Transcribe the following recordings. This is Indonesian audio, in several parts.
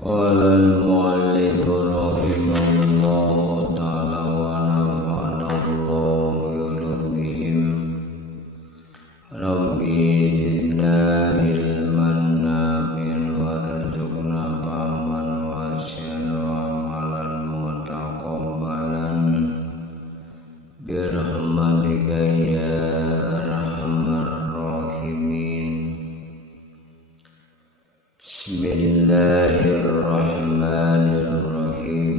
Qala al-mu'allif rahimahullahu ta'ala wa nafa'ana Allahu bi ulumihim. Rabbi zidna ilman nafi'an warzuqna fahman wasi'an wa amalan mutaqabbalan bi rahmatika ya arhamar rahimin. Bismillahirrahmanirrahim.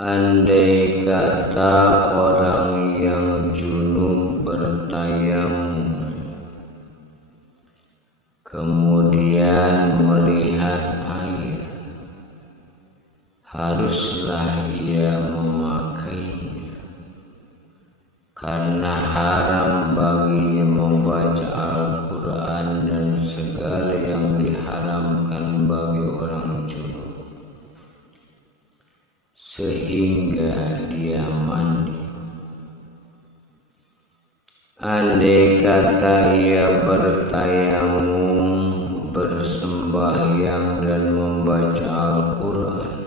Andai kata orang yang junub bertayamum kemudian melihat air, haruslah ia memakainya, karena haram baginya membaca Al-Quran dan segala yang diharamkan bagi orang junub, sehingga dia mandi. Andai kata ia bertayamum, bersembahyang dan membaca Al-Quran,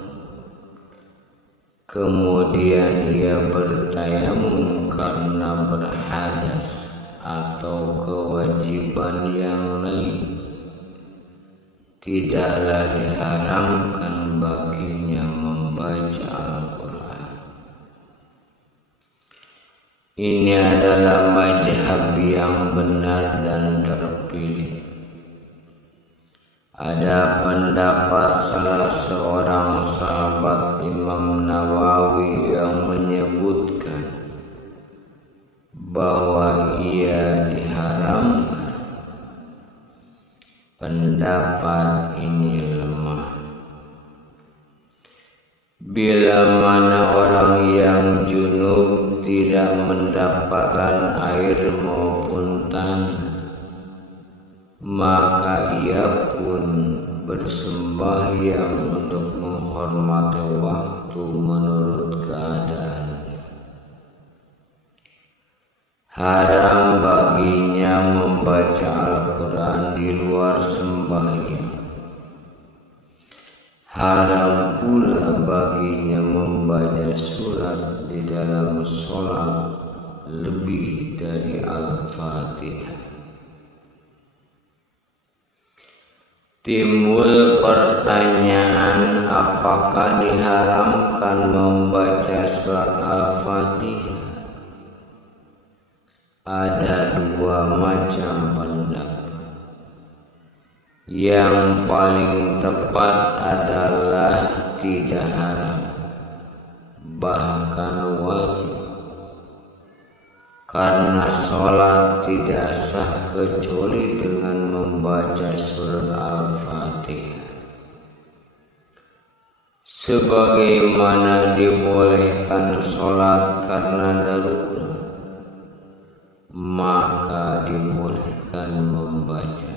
kemudian ia bertayamum karena berhadas atau kewajiban yang lain, tidaklah diharamkan baginya membaca Al-Quran. Ini adalah mazhab yang benar dan terpilih. Ada pendapat salah seorang sahabat Imam Nawawi yang menyebutkan bahwa ia diharamkan. Pendapat ini lemah. Bila mana orang yang junub tidak mendapatkan air maupun tanah, maka ia pun bersembahyang untuk menghormati waktu menurut keadaan. Haram baginya membaca Al-Quran di luar sembahyang. Haram pula baginya membaca surat di dalam sholat lebih dari Al-Fatihah. Timbul pertanyaan, apakah diharamkan membaca surat Al-Fatihah? Ada dua macam pendapat. Yang paling tepat adalah tidak haram, bahkan wajib, karena sholat tidak sah kecuali dengan membaca surat Al-Fatihah. Sebagaimana dibolehkan sholat karena darurat, maka dibolehkan membaca.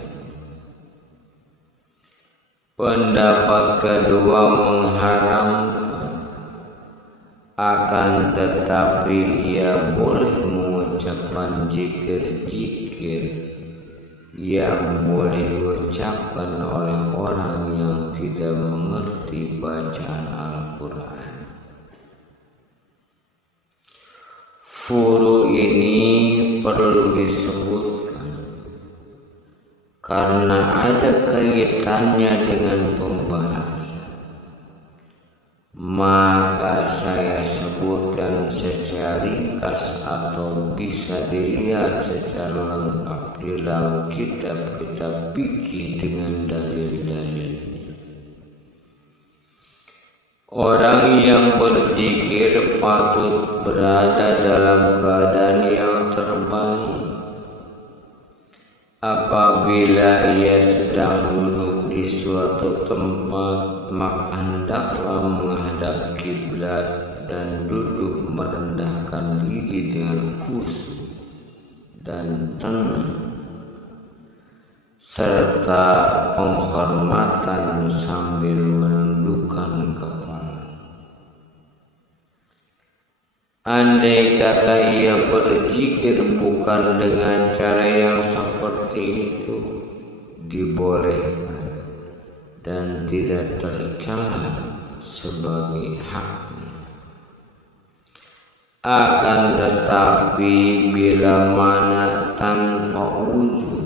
Pendapat kedua mengharamkan, akan tetapi ia boleh mengucapkan zikir-zikir yang boleh diucapkan oleh orang yang tidak mengerti bacaan Al-Quran. Furu ini perlu disebutkan karena ada kaitannya dengan pembahasan. Maka saya sebutkan secara ringkas atau bisa dilihat secara lengkap di dalam kitab-kitab fikih dengan dalil-dalilnya. Orang yang berzikir patut berada dalam keadaan yang terbaik. Apabila ia sedang duduk di suatu tempat, maka hendaklah menghadap kiblat dan duduk merendahkan diri dengan khusyuk dan tenang, serta penghormatan sambil menundukkan kepala. Andai kata ia berzikir bukan dengan cara yang seperti itu, dibolehkan dan tidak tercela sebagai hak. Akan tetapi bila mana tanpa wujud,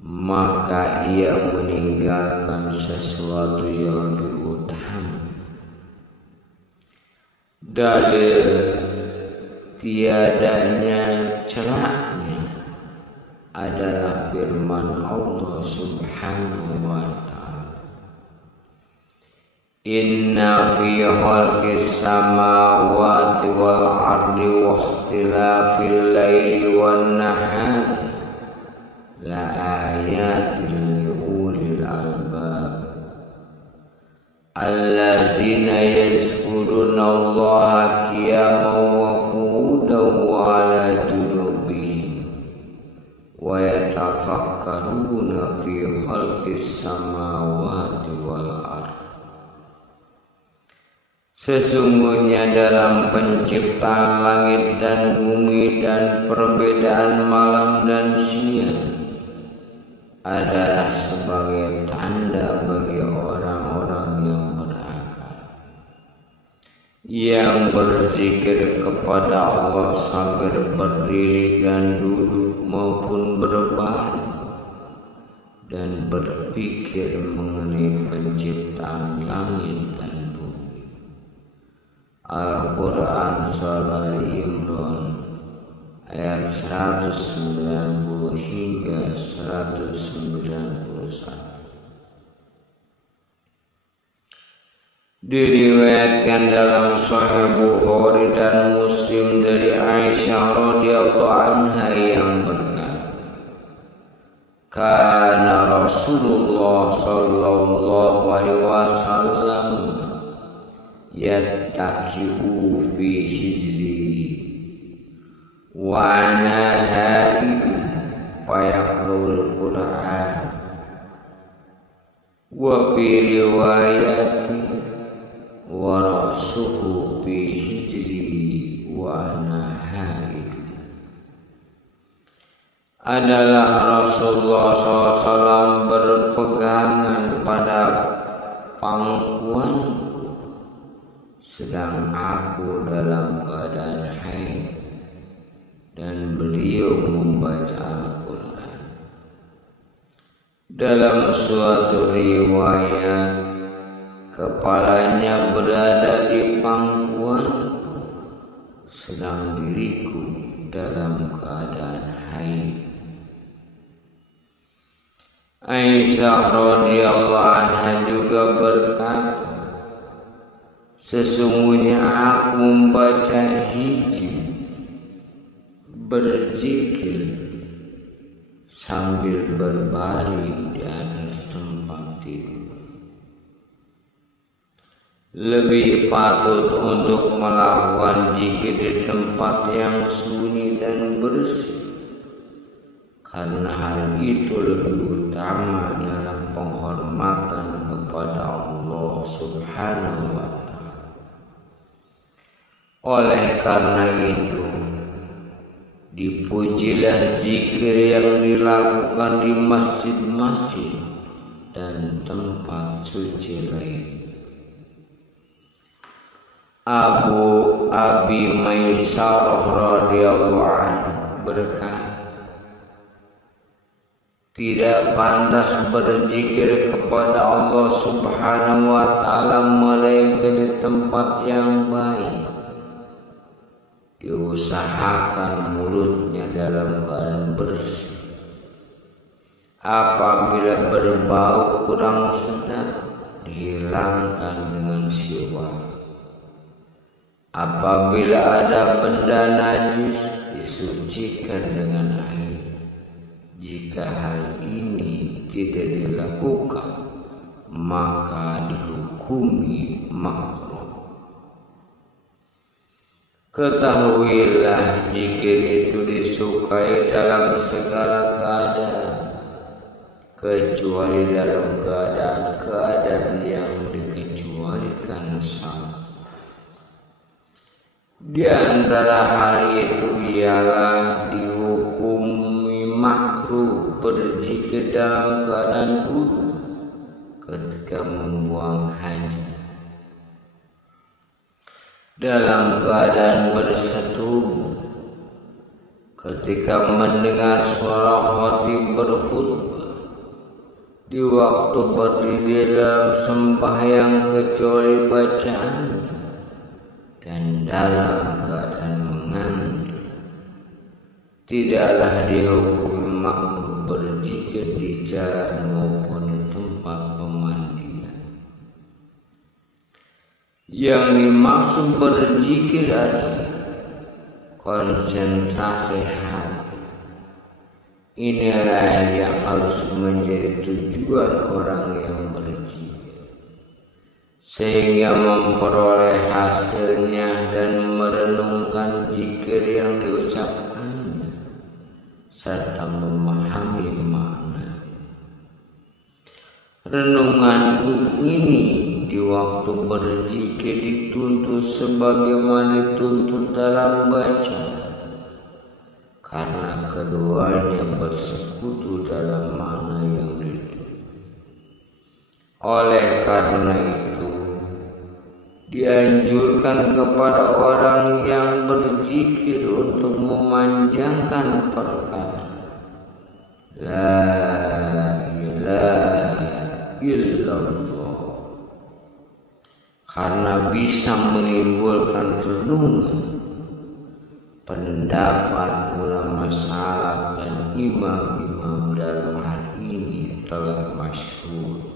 maka ia meninggalkan sesuatu yang lebih utama. Dalil tiadanya celaknya adalah firman Allah Subhanahu wa ta'ala, inna fi khalqis samawati wal ardi wa ikhtilafil laili wan nahari la ayatin li ulil albab allazina yazkuruna Allaha qiyaman wa qu'udan wa ala junubihim wa yatafakkaruna fi khalqis samawati wal ardi. Sesungguhnya dalam penciptaan langit dan bumi dan perbedaan malam dan siang adalah sebagai tanda bagi orang-orang yang berakal, yang berzikir kepada Allah sambil berdiri dan duduk maupun berbaring, dan berpikir mengenai penciptaan langit dan bumi. Al-Quran Surah Al-Imran ayat 190 hingga 191. Diriwayatkan dalam Sahih Bukhari dan Muslim dari Aisyah radhiyallahu anha yang berkata, kana Rasulullah sallallahu alaihi wasallam yattaqiu fi hijri wa ana haidun wa yaqra'ul Qur'an wa fi riwayatin wa ra'suhu fi hijri wa ana haidun. Adalah Rasulullah SAW berpegangan pada pangkuan sedang aku dalam keadaan haid, dan beliau membaca Al-Quran. Dalam suatu riwayat, kepalanya berada di pangkuanku sedang diriku dalam keadaan haid. Aisyah radhiyallahu anha juga berkata, sesungguhnya aku membaca hijab, berzikir sambil berbaring di atas tempat tidur. Lebih patut untuk melakukan zikir di tempat yang sunyi dan bersih, karena hal itu lebih utama dalam penghormatan kepada Allah Subhanahu wa ta'ala. Oleh karena itu, dipujilah zikir yang dilakukan di masjid-masjid dan tempat suci lain. Abu Abi Maisarah radhiyallahu anhu berkata, tidak pantas berzikir kepada Allah Subhanahu wa ta'ala melainkan di tempat yang baik. Diusahakan mulutnya dalam keadaan bersih. Apabila berbau kurang sedap, dihilangkan dengan siwak. Apabila ada benda najis, disucikan dengan air. Jika hal ini tidak dilakukan, maka dihukumi makruh. Ketahuilah, zikir itu disukai dalam segala keadaan, kecuali dalam keadaan yang dikecualikan salat. Di antara hal itu ialah dihukumi makruh berzikir dalam keadaan wudu ketika membuang hajat, dalam keadaan bersetubuh ketika mendengar suara khatib berkhutbah, di waktu berdiri dalam sembahyang kecuali bacaan, dan dalam keadaan mengantuk. Tidaklah dihukumi makruh berzikir di jalan maupun di tempat pemandian. Yang dimaksud berzikir adalah konsentrasi hati. Inilah yang harus menjadi tujuan orang yang berzikir, sehingga memperoleh hasilnya dan merenungkan zikir yang diucapkannya serta memahami makna. Renungan ini di waktu berzikir dituntut sebagaimana dituntut dalam baca, karena keduanya bersekutu dalam makna yang dituntut. Oleh karena itu, dianjurkan kepada orang yang berzikir untuk memanjangkan perkataan La ilaha illallah, karena bisa menimbulkan renungan. Pendapat ulama salaf dan imam-imam dalam hal ini telah masyhur.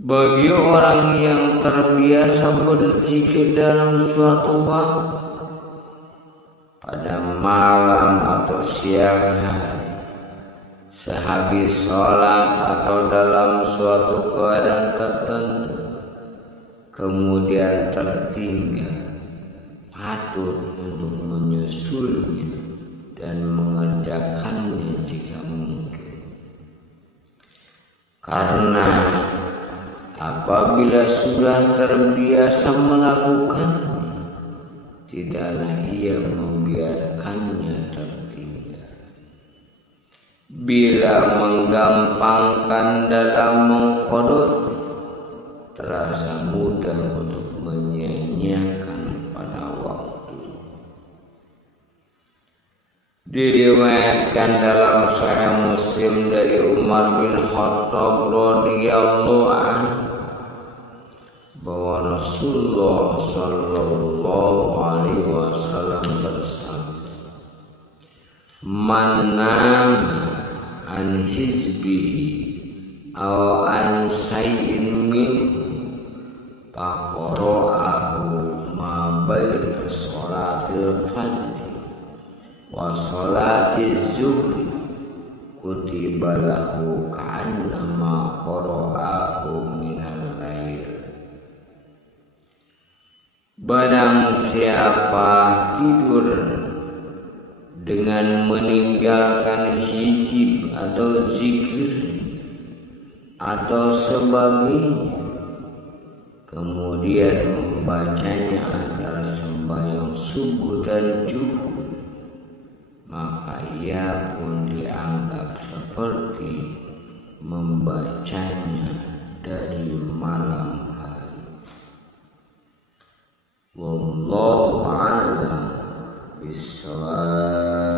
Bagi orang yang terbiasa berzikir dalam suatu waktu, pada malam atau siang hari, sehabis sholat atau dalam suatu keadaan tertentu, kemudian tertinggal, patut untuk menyusulnya dan mengerjakannya jika mungkin. Karena apabila sudah terbiasa melakukannya, tidaklah ia membiarkannya tertinggal. Bila menggampangkan dalam mengqadar, terasa mudah untuk menyia-nyiakan pada waktu. Diriwayatkan dalam Sahih Muslim dari Umar bin Khattab radhiyallahu anhu bahwa Rasulullah sallallahu alaihi wasallam bersabda, "Man nama an hizbihi aw an sayyin min faqara'ahu ma baina sholatil fajr wa sholatil zuhri kutiba lahu ka'annama qara'ahu minal lail." Barang siapa tidur dengan meninggalkan hijab atau zikir atau sebagainya, kemudian membacanya antara sembahyang subuh dan zuhur, maka ia pun dianggap seperti membacanya dari malam hari. Wallahu a'lam bishawab.